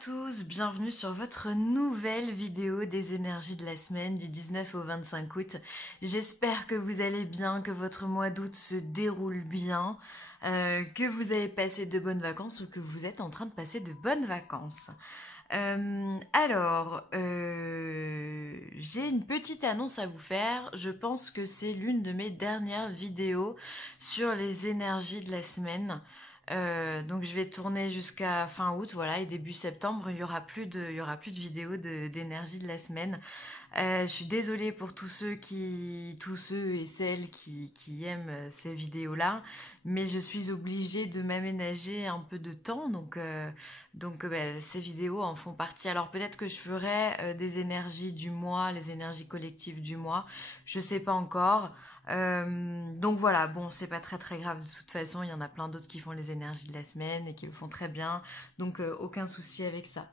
tous, bienvenue sur votre nouvelle vidéo des énergies de la semaine du 19 au 25 août. J'espère que vous allez bien, que votre mois d'août se déroule bien, que vous avez passé de bonnes vacances ou que vous êtes en train de passer de bonnes vacances. J'ai une petite annonce à vous faire. Je pense que c'est l'une de mes dernières vidéos sur les énergies de la semaine. Donc je vais tourner jusqu'à fin août, voilà, et début septembre, il y aura plus de vidéos d'énergie de la semaine. Je suis désolée pour tous ceux et celles qui aiment ces vidéos-là, mais je suis obligée de m'aménager un peu de temps, donc ces vidéos en font partie. Alors peut-être que je ferai des énergies du mois, les énergies collectives du mois, je sais pas encore. Donc voilà, bon, c'est pas très grave de toute façon, il y en a plein d'autres qui font les énergies de la semaine et qui le font très bien, donc aucun souci avec ça.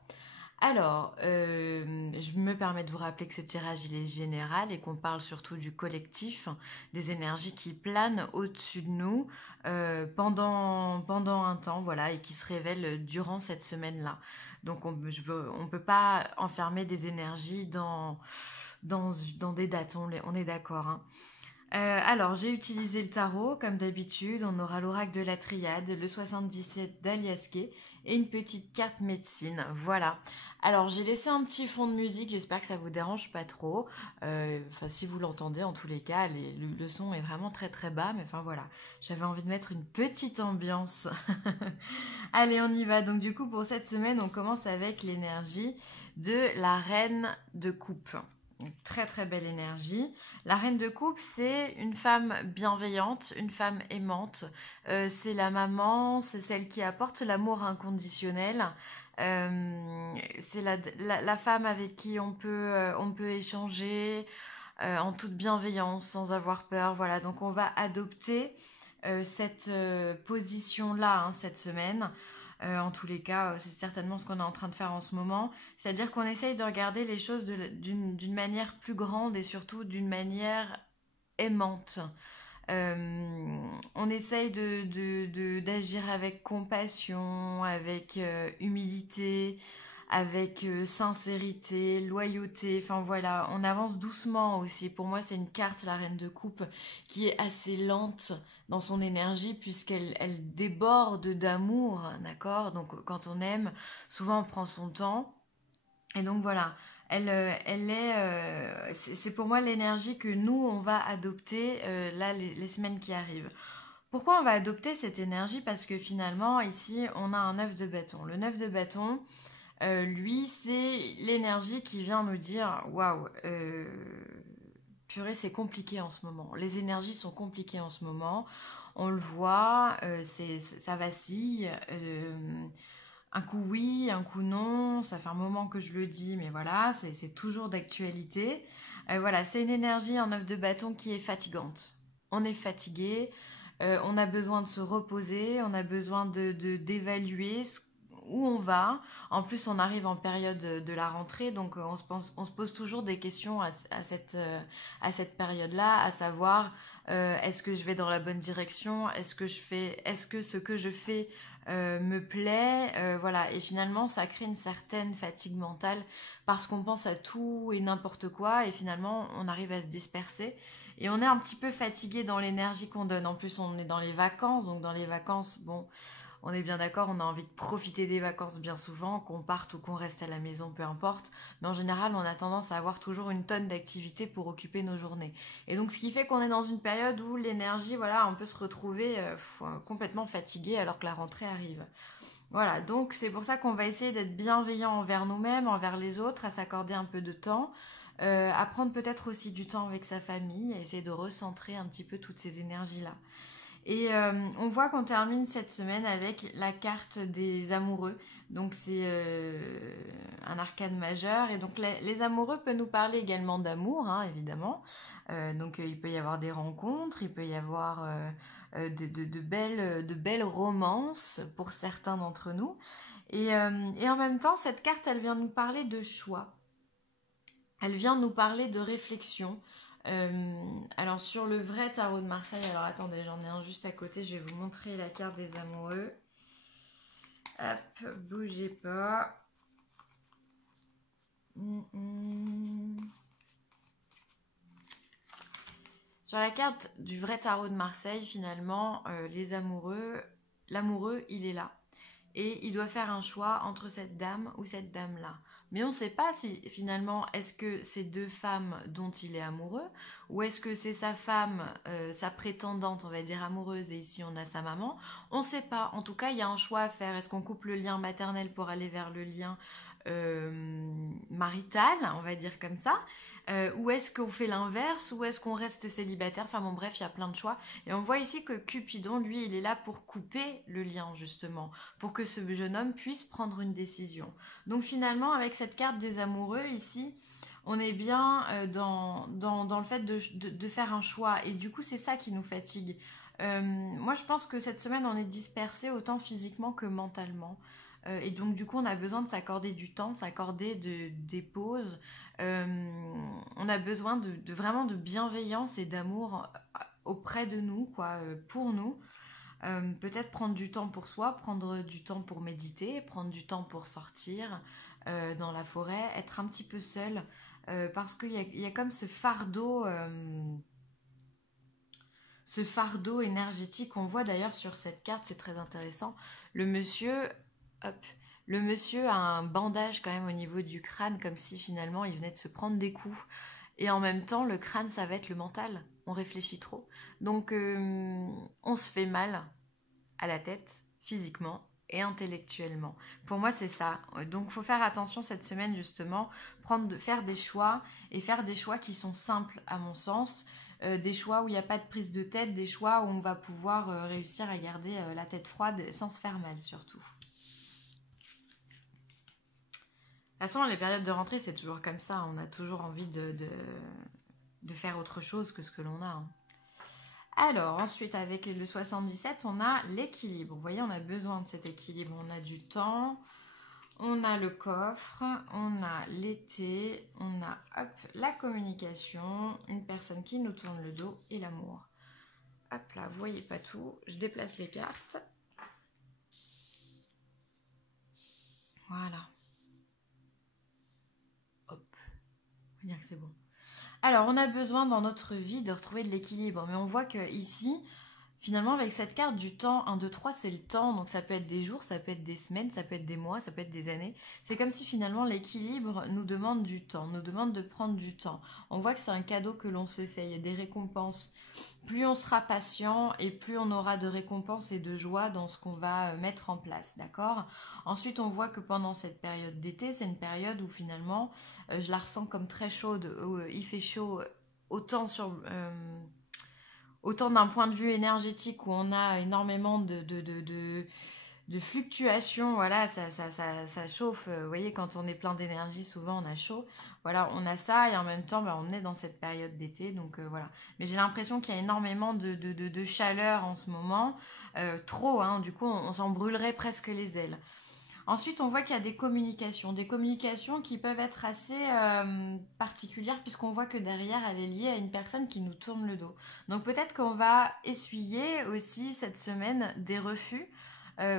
Alors, je me permets de vous rappeler que ce tirage il est général et qu'on parle surtout du collectif, des énergies qui planent au-dessus de nous pendant un temps, voilà, et qui se révèlent durant cette semaine-là. Donc on peut pas enfermer des énergies dans des dates, on est d'accord, hein. Alors, j'ai utilisé le tarot, comme d'habitude. On aura l'oracle de la triade, le 77 d'Aliasqué et une petite carte médecine. Voilà. Alors, j'ai laissé un petit fond de musique. J'espère que ça vous dérange pas trop. Enfin, si vous l'entendez, en tous les cas, le son est vraiment très bas. Mais enfin, voilà. J'avais envie de mettre une petite ambiance. Allez, on y va. Donc, du coup, pour cette semaine, on commence avec l'énergie de la reine de coupe. Très belle énergie. La reine de coupe, c'est une femme bienveillante, une femme aimante. C'est la maman, c'est celle qui apporte l'amour inconditionnel. C'est la femme avec qui on peut échanger en toute bienveillance, sans avoir peur. Voilà, donc on va adopter cette position-là cette semaine. En tous les cas, c'est certainement ce qu'on est en train de faire en ce moment. C'est-à-dire qu'on essaye de regarder les choses d'une manière plus grande et surtout d'une manière aimante. On essaye d'agir avec compassion, avec humilité, avec sincérité, loyauté. Enfin voilà, on avance doucement aussi. Pour moi, c'est une carte, la reine de coupe, qui est assez lente dans son énergie puisqu'elle déborde d'amour, d'accord? Donc quand on aime, souvent on prend son temps. Et donc voilà, c'est pour moi l'énergie que nous, on va adopter là les semaines qui arrivent. Pourquoi on va adopter cette énergie? Parce que finalement, ici, on a un 9 de bâton. Le 9 de bâton, lui, c'est l'énergie qui vient nous dire waouh, purée, c'est compliqué en ce moment. Les énergies sont compliquées en ce moment. On le voit, ça vacille. Un coup oui, un coup non. Ça fait un moment que je le dis, mais voilà, c'est toujours d'actualité. Voilà, c'est une énergie en 9 de bâton qui est fatigante. On est fatigué. On a besoin de se reposer, on a besoin d'évaluer où on va. En plus, on arrive en période de la rentrée, donc on se pose toujours des questions à cette période-là, à savoir est-ce que je vais dans la bonne direction, est-ce que ce que je fais me plaît, voilà. Et finalement, ça crée une certaine fatigue mentale parce qu'on pense à tout et n'importe quoi, et finalement, on arrive à se disperser. Et on est un petit peu fatigué dans l'énergie qu'on donne. En plus, on est dans les vacances. Donc, dans les vacances, bon, on est bien d'accord, on a envie de profiter des vacances bien souvent, qu'on parte ou qu'on reste à la maison, peu importe. Mais en général, on a tendance à avoir toujours une tonne d'activités pour occuper nos journées. Et donc, ce qui fait qu'on est dans une période où l'énergie, voilà, on peut se retrouver complètement fatigué alors que la rentrée arrive. Voilà, donc c'est pour ça qu'on va essayer d'être bienveillant envers nous-mêmes, envers les autres, à s'accorder un peu de temps. À prendre peut-être aussi du temps avec sa famille, à essayer de recentrer un petit peu toutes ces énergies-là. Et on voit qu'on termine cette semaine avec la carte des amoureux. Donc c'est un arcane majeur. Et donc les amoureux peuvent nous parler également d'amour, hein, évidemment. Donc il peut y avoir des rencontres, il peut y avoir de belles romances pour certains d'entre nous. Et en même temps, cette carte, elle vient nous parler de choix. Elle vient nous parler de réflexion. Alors sur le vrai tarot de Marseille, alors attendez, j'en ai un juste à côté, je vais vous montrer la carte des amoureux. Hop, bougez pas. Sur la carte du vrai tarot de Marseille, finalement, l'amoureux, il est là. Et il doit faire un choix entre cette dame ou cette dame-là. Mais on ne sait pas si finalement, est-ce que c'est deux femmes dont il est amoureux, ou est-ce que c'est sa femme, sa prétendante, on va dire amoureuse, et ici on a sa maman. On ne sait pas. En tout cas, il y a un choix à faire. Est-ce qu'on coupe le lien maternel pour aller vers le lien marital, on va dire comme ça, ou est-ce qu'on fait l'inverse, ou est-ce qu'on reste célibataire. Enfin bon, bref, il y a plein de choix. Et on voit ici que Cupidon, lui, il est là pour couper le lien, justement, pour que ce jeune homme puisse prendre une décision. Donc finalement, avec cette carte des amoureux, ici, on est bien dans le fait de faire un choix. Et du coup, c'est ça qui nous fatigue. Moi, je pense que cette semaine, on est dispersé autant physiquement que mentalement. Et donc, du coup, on a besoin de s'accorder du temps, s'accorder des pauses. On a besoin vraiment de bienveillance et d'amour auprès de nous, quoi, pour nous. Peut-être prendre du temps pour soi, prendre du temps pour méditer, prendre du temps pour sortir dans la forêt, être un petit peu seul, parce qu'il y a comme ce fardeau énergétique qu'on voit d'ailleurs sur cette carte, c'est très intéressant. Le monsieur, hop, le monsieur a un bandage quand même au niveau du crâne, comme si finalement il venait de se prendre des coups. Et en même temps, le crâne, ça va être le mental. On réfléchit trop. Donc, on se fait mal à la tête, physiquement et intellectuellement. Pour moi, c'est ça. Donc, il faut faire attention cette semaine, justement, faire des choix et faire des choix qui sont simples, à mon sens. Des choix où il n'y a pas de prise de tête, des choix où on va pouvoir réussir à garder la tête froide sans se faire mal, surtout. De toute façon, les périodes de rentrée, c'est toujours comme ça. On a toujours envie de faire autre chose que ce que l'on a. Alors, ensuite, avec le 77, on a l'équilibre. Vous voyez, on a besoin de cet équilibre. On a du temps, on a le coffre, on a l'été, on a la communication, une personne qui nous tourne le dos et l'amour. Hop là, vous voyez pas tout. Je déplace les cartes. Voilà. Hop. On va dire que c'est bon. Alors, on a besoin dans notre vie de retrouver de l'équilibre. Mais on voit que ici, finalement, avec cette carte du temps, 1, 2, 3, c'est le temps. Donc, ça peut être des jours, ça peut être des semaines, ça peut être des mois, ça peut être des années. C'est comme si finalement, l'équilibre nous demande du temps, nous demande de prendre du temps. On voit que c'est un cadeau que l'on se fait. Il y a des récompenses. Plus on sera patient et plus on aura de récompenses et de joie dans ce qu'on va mettre en place, d'accord? Ensuite, on voit que pendant cette période d'été, c'est une période où finalement, je la ressens comme très chaude. Il fait chaud autant autant d'un point de vue énergétique où on a énormément de fluctuations, voilà, ça chauffe. Vous voyez, quand on est plein d'énergie, souvent on a chaud. Voilà, on a ça et en même temps, on est dans cette période d'été, donc voilà. Mais j'ai l'impression qu'il y a énormément de chaleur en ce moment, trop, hein, du coup on s'en brûlerait presque les ailes. Ensuite, on voit qu'il y a des communications qui peuvent être assez particulières puisqu'on voit que derrière, elle est liée à une personne qui nous tourne le dos. Donc peut-être qu'on va essuyer aussi cette semaine des refus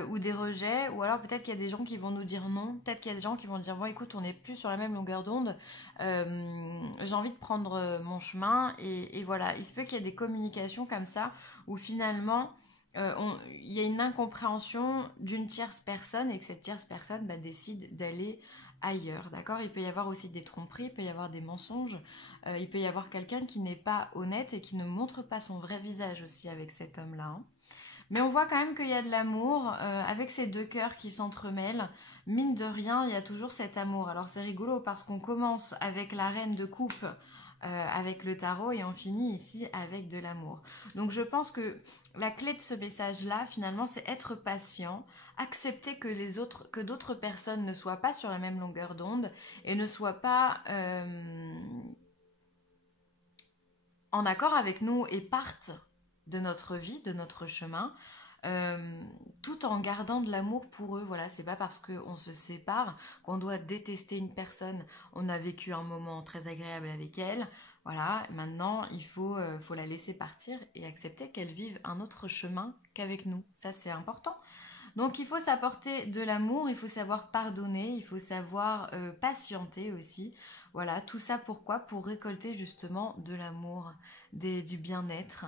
ou des rejets, ou alors peut-être qu'il y a des gens qui vont nous dire non, peut-être qu'il y a des gens qui vont dire bon écoute, on n'est plus sur la même longueur d'onde, j'ai envie de prendre mon chemin, et voilà, il se peut qu'il y ait des communications comme ça où finalement il y a une incompréhension d'une tierce personne et que cette tierce personne décide d'aller ailleurs, d'accord? Il peut y avoir aussi des tromperies, il peut y avoir des mensonges, il peut y avoir quelqu'un qui n'est pas honnête et qui ne montre pas son vrai visage aussi avec cet homme-là, hein. Mais on voit quand même qu'il y a de l'amour, avec ces deux cœurs qui s'entremêlent. Mine de rien, il y a toujours cet amour. Alors c'est rigolo parce qu'on commence avec la reine de coupe, avec le tarot, et on finit ici avec de l'amour. Donc je pense que la clé de ce message-là, finalement, c'est être patient, accepter que d'autres personnes ne soient pas sur la même longueur d'onde et ne soient pas en accord avec nous et partent de notre vie, de notre chemin, tout en gardant de l'amour pour eux. Voilà, c'est pas parce qu'on se sépare qu'on doit détester une personne. On a vécu un moment très agréable avec elle. Voilà, maintenant il faut la laisser partir et accepter qu'elle vive un autre chemin qu'avec nous. Ça, c'est important. Donc il faut s'apporter de l'amour, il faut savoir pardonner, il faut savoir patienter aussi. Voilà, tout ça pourquoi? Pour récolter justement de l'amour, du bien-être,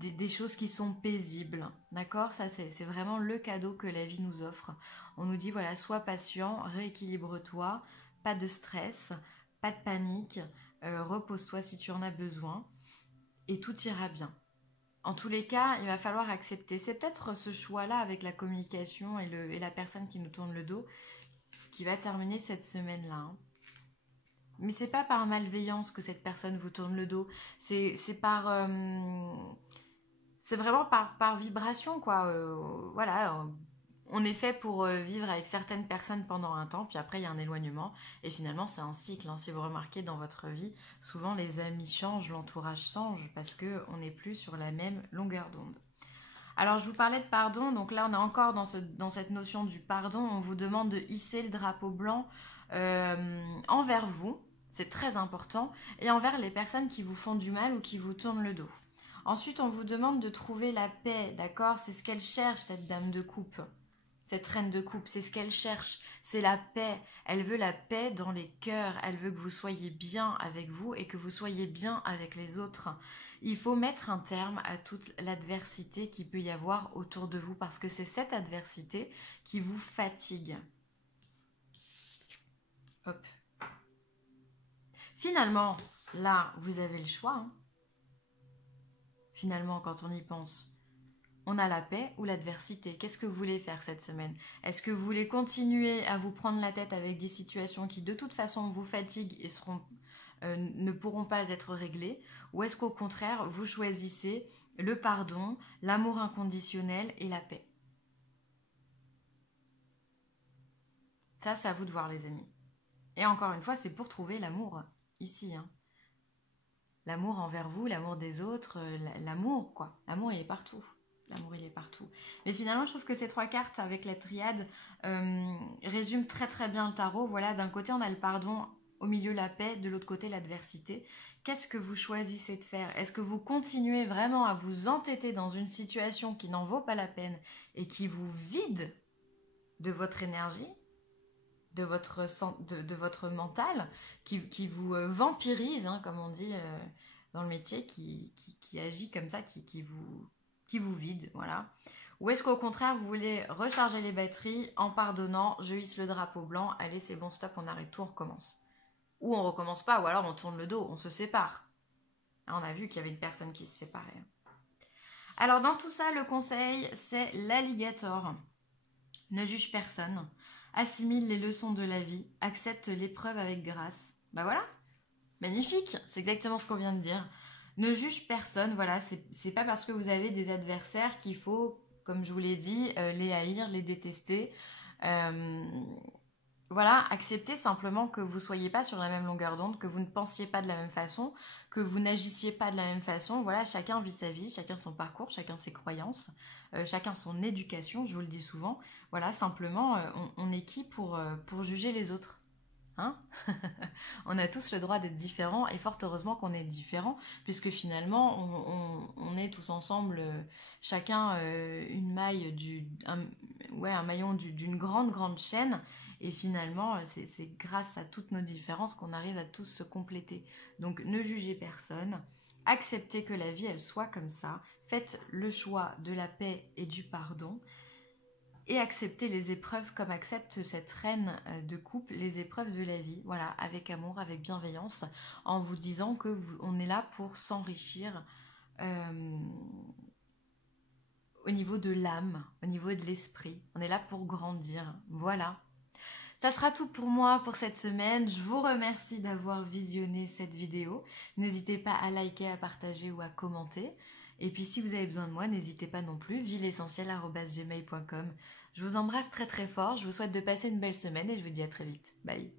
des choses qui sont paisibles. D'accord? Ça, c'est vraiment le cadeau que la vie nous offre. On nous dit, voilà, sois patient, rééquilibre-toi, pas de stress, pas de panique, repose-toi si tu en as besoin, et tout ira bien. En tous les cas, il va falloir accepter. C'est peut-être ce choix-là avec la communication et la personne qui nous tourne le dos qui va terminer cette semaine-là. Hein. Mais c'est pas par malveillance que cette personne vous tourne le dos. C'est par... c'est vraiment par vibration, quoi. Voilà, on est fait pour vivre avec certaines personnes pendant un temps, puis après il y a un éloignement. Et finalement, c'est un cycle. Hein. Si vous remarquez dans votre vie, souvent les amis changent, l'entourage change, parce qu'on n'est plus sur la même longueur d'onde. Alors, je vous parlais de pardon, donc là, on est encore dans cette notion du pardon. On vous demande de hisser le drapeau blanc envers vous, c'est très important, et envers les personnes qui vous font du mal ou qui vous tournent le dos. Ensuite, on vous demande de trouver la paix, d'accord? C'est ce qu'elle cherche, cette dame de coupe, cette reine de coupe, c'est ce qu'elle cherche, c'est la paix. Elle veut la paix dans les cœurs, elle veut que vous soyez bien avec vous et que vous soyez bien avec les autres. Il faut mettre un terme à toute l'adversité qu'il peut y avoir autour de vous parce que c'est cette adversité qui vous fatigue. Hop. Finalement, là, vous avez le choix. Hein. Finalement, quand on y pense, on a la paix ou l'adversité. Qu'est-ce que vous voulez faire cette semaine? Est-ce que vous voulez continuer à vous prendre la tête avec des situations qui de toute façon vous fatiguent et ne pourront pas être réglées? Ou est-ce qu'au contraire, vous choisissez le pardon, l'amour inconditionnel et la paix? Ça, c'est à vous de voir, les amis. Et encore une fois, c'est pour trouver l'amour ici. Hein. L'amour envers vous, l'amour des autres, l'amour, quoi. L'amour, il est partout. L'amour, il est partout. Mais finalement, je trouve que ces 3 cartes avec la triade résument très très bien le tarot. Voilà, d'un côté, on a le pardon, au milieu la paix, de l'autre côté, l'adversité. Qu'est-ce que vous choisissez de faire? Est-ce que vous continuez vraiment à vous entêter dans une situation qui n'en vaut pas la peine et qui vous vide de votre énergie, de votre mental, qui vous vampirise, hein, comme on dit dans le métier, qui agit comme ça, qui vous vide, voilà. Ou est-ce qu'au contraire, vous voulez recharger les batteries en pardonnant, je hisse le drapeau blanc, allez c'est bon, stop, on arrête tout, on recommence. Ou on recommence pas, ou alors on tourne le dos, on se sépare. On a vu qu'il y avait une personne qui se séparait. Alors dans tout ça, le conseil, c'est l'alligator. Ne juge personne, assimile les leçons de la vie, accepte l'épreuve avec grâce. Bah voilà, magnifique, c'est exactement ce qu'on vient de dire. Ne juge personne, voilà, c'est pas parce que vous avez des adversaires qu'il faut, comme je vous l'ai dit, les haïr, les détester. Voilà, acceptez simplement que vous ne soyez pas sur la même longueur d'onde, que vous ne pensiez pas de la même façon, que vous n'agissiez pas de la même façon. Voilà, chacun vit sa vie, chacun son parcours, chacun ses croyances, chacun son éducation, je vous le dis souvent. Voilà, simplement, on est qui pour juger les autres? Hein? On a tous le droit d'être différents et fort heureusement qu'on est différents puisque finalement on est tous ensemble, chacun une maille, un maillon d'une grande chaîne et finalement c'est grâce à toutes nos différences qu'on arrive à tous se compléter. Donc ne jugez personne, acceptez que la vie elle soit comme ça, faites le choix de la paix et du pardon. Et accepter les épreuves comme accepte cette reine de coupe, les épreuves de la vie, voilà, avec amour, avec bienveillance, en vous disant que on est là pour s'enrichir au niveau de l'âme, au niveau de l'esprit. On est là pour grandir, voilà. Ça sera tout pour moi pour cette semaine. Je vous remercie d'avoir visionné cette vidéo. N'hésitez pas à liker, à partager ou à commenter. Et puis si vous avez besoin de moi, n'hésitez pas non plus, vielessentielle@gmail.com. Je vous embrasse très très fort, je vous souhaite de passer une belle semaine et je vous dis à très vite. Bye.